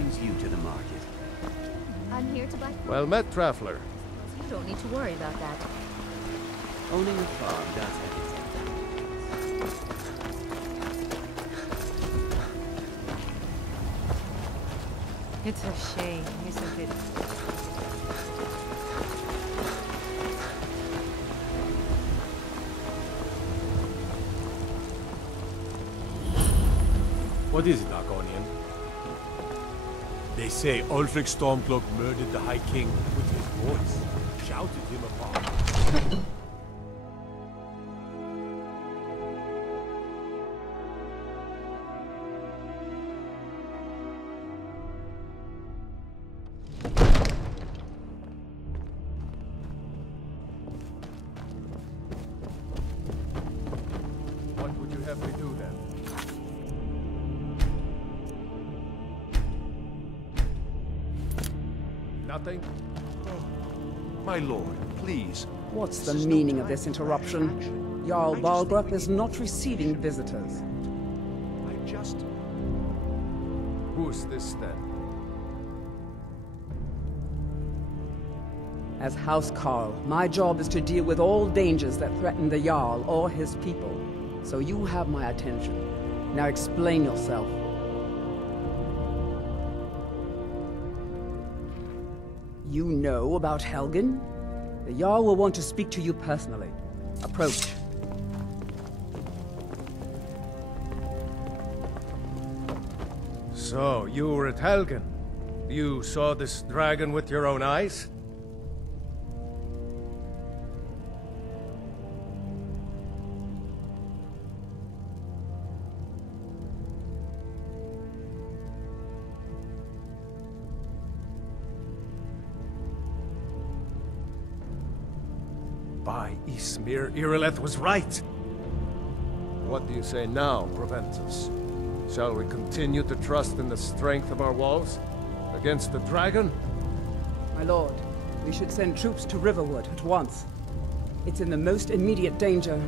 brings you to the market? I'm here to buy... Well met, traveler. You don't need to worry about that. Owning a farm does have its advantages. It's a shame, isn't it? What is it, Argonian? They say Ulfric Stormcloak murdered the High King with his voice, shouted him apart. What would you have me do then? Nothing? My lord, please. What's the meaning of this interruption? Jarl Balgruuf is not receiving visitors. I just... Who's this then? As House Carl, my job is to deal with all dangers that threaten the Jarl or his people. So you have my attention. Now explain yourself. You know about Helgen? The Jarl will want to speak to you personally. Approach. So, you were at Helgen. You saw this dragon with your own eyes? By Ysmir, Irileth was right! What do you say now, Proventus? Shall we continue to trust in the strength of our walls? Against the dragon? My lord, we should send troops to Riverwood at once. It's in the most immediate danger.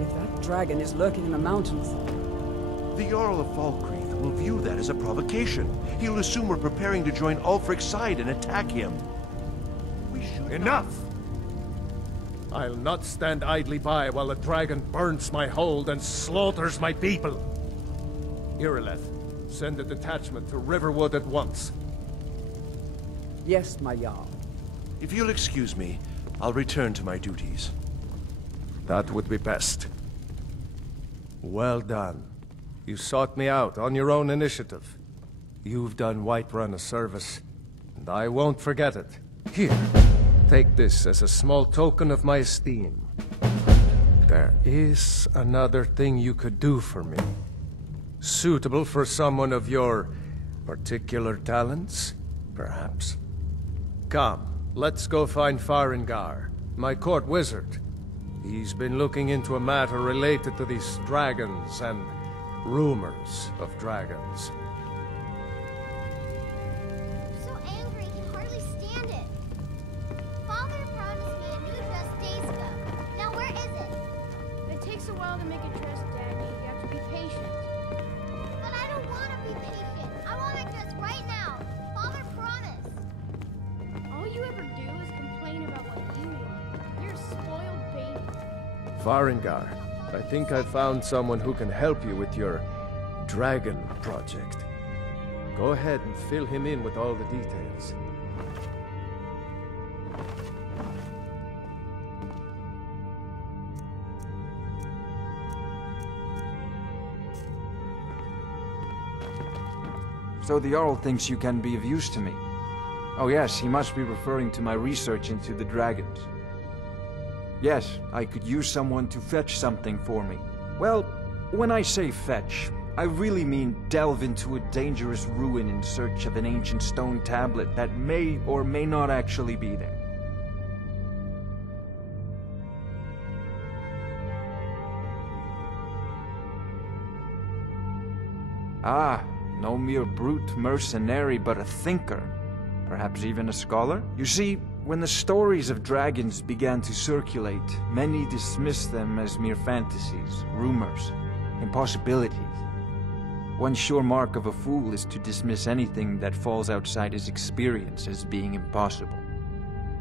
If that dragon is lurking in the mountains... The Jarl of Falkreath will view that as a provocation. He'll assume we're preparing to join Ulfric's side and attack him. We should Enough! I'll not stand idly by while the dragon burns my hold and slaughters my people. Irileth, send a detachment to Riverwood at once. Yes, my Jarl. If you'll excuse me, I'll return to my duties. That would be best. Well done. You sought me out on your own initiative. You've done Whiterun a service, and I won't forget it. Here, take this as a small token of my esteem. There is another thing you could do for me. Suitable for someone of your particular talents, perhaps. Come, let's go find Farengar, my court wizard. He's been looking into a matter related to these dragons and rumors of dragons. So angry, he can hardly stand it. Father promised me a new dress days ago. Now where is it? It takes a while to make a dress, Daddy. You have to be patient. But I don't want to be patient. I want my dress right now. Father promised. All you ever do is complain about what you want. You're a spoiled baby. Farengar, I think I found someone who can help you with your dragon project. Go ahead and fill him in with all the details. So the Jarl thinks you can be of use to me. Oh yes, he must be referring to my research into the dragons. Yes, I could use someone to fetch something for me. Well, when I say fetch, I really mean delve into a dangerous ruin in search of an ancient stone tablet that may or may not actually be there. Ah, no mere brute mercenary, but a thinker. Perhaps even a scholar? You see, when the stories of dragons began to circulate, many dismissed them as mere fantasies, rumors, impossibilities. One sure mark of a fool is to dismiss anything that falls outside his experience as being impossible.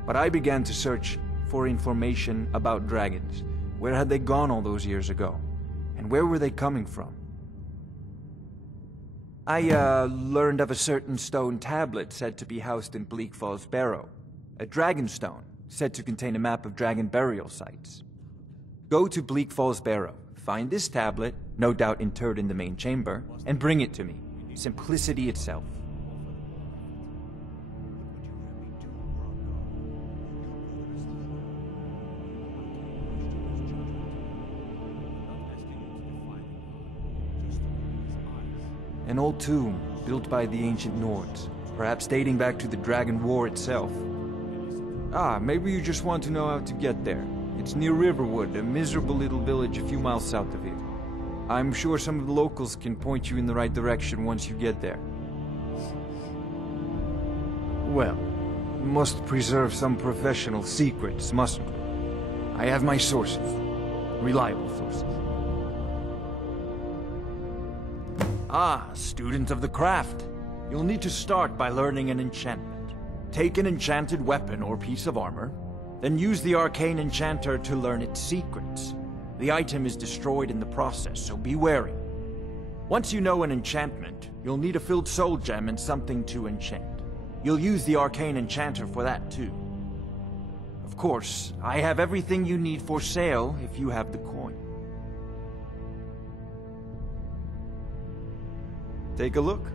But I began to search for information about dragons. Where had they gone all those years ago? And where were they coming from? I learned of a certain stone tablet said to be housed in Bleak Falls Barrow. A dragon stone, said to contain a map of dragon burial sites. Go to Bleak Falls Barrow, find this tablet, no doubt interred in the main chamber, and bring it to me. Simplicity itself. An old tomb, built by the ancient Nords, perhaps dating back to the Dragon War itself. Ah, maybe you just want to know how to get there. It's near Riverwood, a miserable little village a few miles south of here. I'm sure some of the locals can point you in the right direction once you get there. Well, we must preserve some professional secrets, mustn't we? I have my sources. Reliable sources. Ah, student of the craft. You'll need to start by learning an enchantment. Take an enchanted weapon or piece of armor, then use the arcane enchanter to learn its secrets. The item is destroyed in the process, so be wary. Once you know an enchantment, you'll need a filled soul gem and something to enchant. You'll use the arcane enchanter for that too. Of course, I have everything you need for sale if you have the coin. Take a look.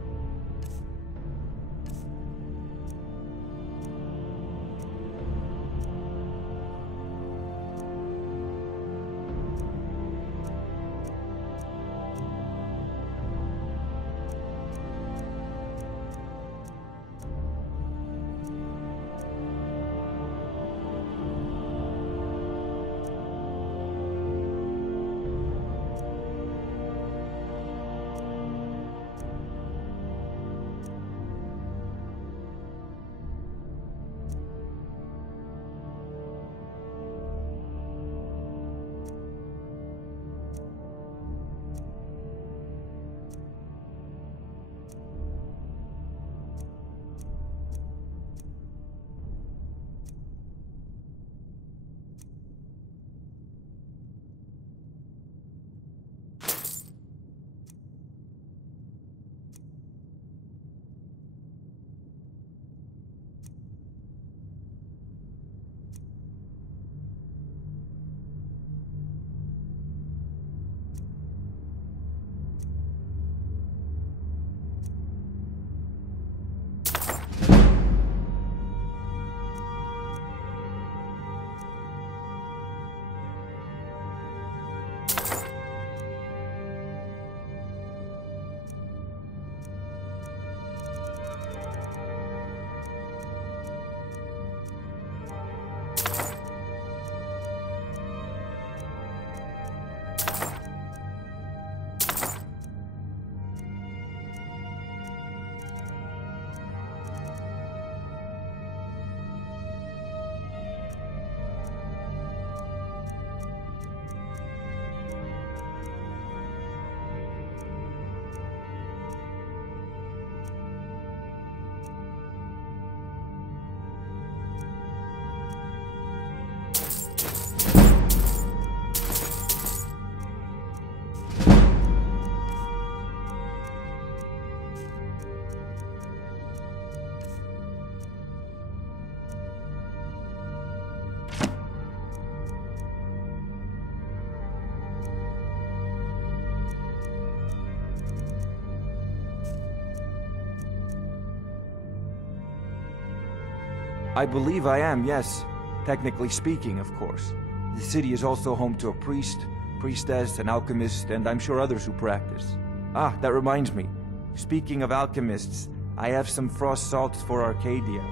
I believe I am, yes. Technically speaking, of course. The city is also home to a priest, priestess, an alchemist, and I'm sure others who practice. Ah, that reminds me. Speaking of alchemists, I have some frost salts for Arcadia.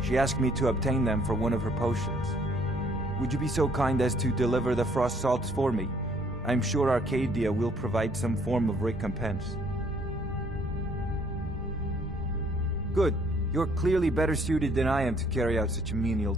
She asked me to obtain them for one of her potions. Would you be so kind as to deliver the frost salts for me? I'm sure Arcadia will provide some form of recompense. Good. You're clearly better suited than I am to carry out such a menial